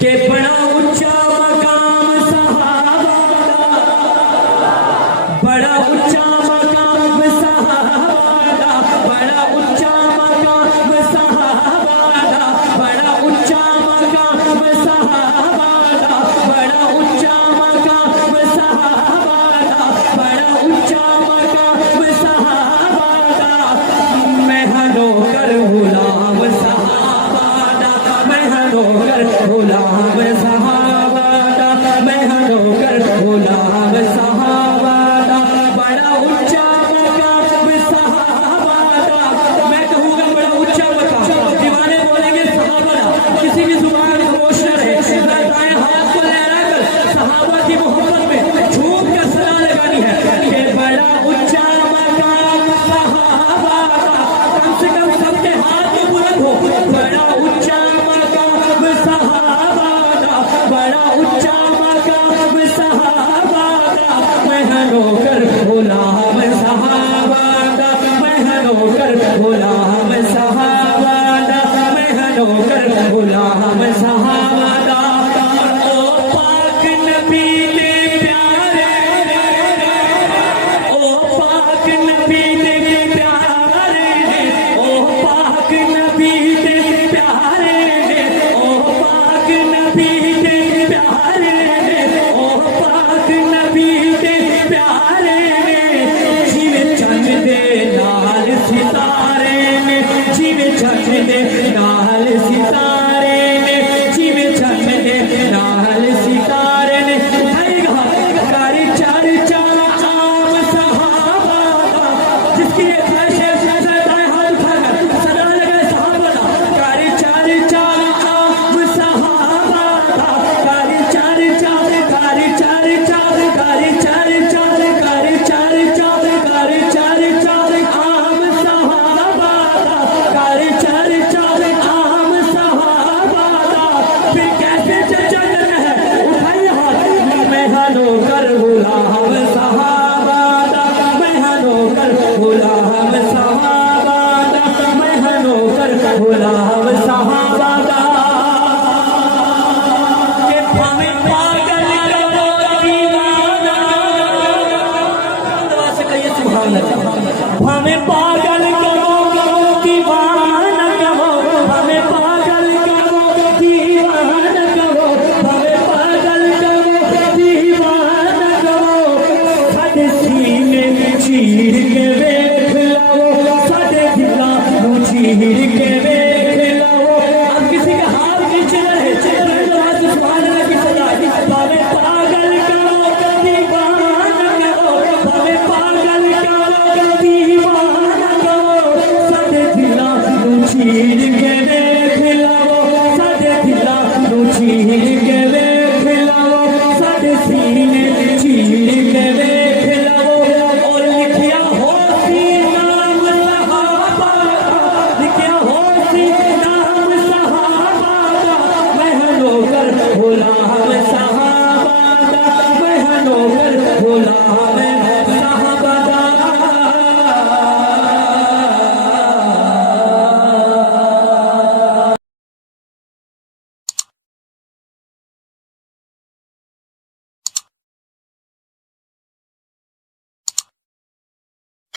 کہ بڑا اونچا مقام صحابہ دا، بڑا اونچا مقام صحابہ دا، بڑا اونچا مقام صحابہ دا، بڑا اونچا مقام صحابہ دا، بڑا اونچا مقام صحابہ دا، بڑا اونچا مقام صحابہ دا، میں ہنو کر غلام صحابہ دا، میں ہنو کر غلام صحابہ دا، میں ہنو کر غلام صحابہ دا، بڑا اونچا مقام صحابہ دا، میں کہوں گا بڑا اونچا مقام، دیوانے بولیں گے صحابہ دا، کسی کی زبان خاموش نہ رہے، دائیں ہاتھ کو لہرا کر صحابہ کی محبت میں جھوم کر صدا لگانی ہے کہ بڑا اونچا مقام صحابہ دا، کم سے کم سب کے ہاتھ میں بلند ہو، بڑا اونچا مقام صحابہ دا، بڑا اونچا مقام صحابہ دا، میں ہنو کر غلام صحابہ دا، میں ہنو کر غلام صحابہ دا، میں ہنو کر غلام صحابہ دا، او پاک نبی دے پیارے، او پاک نبی دے پیارے، او پاک نبی دے پیارے، او پاک نبی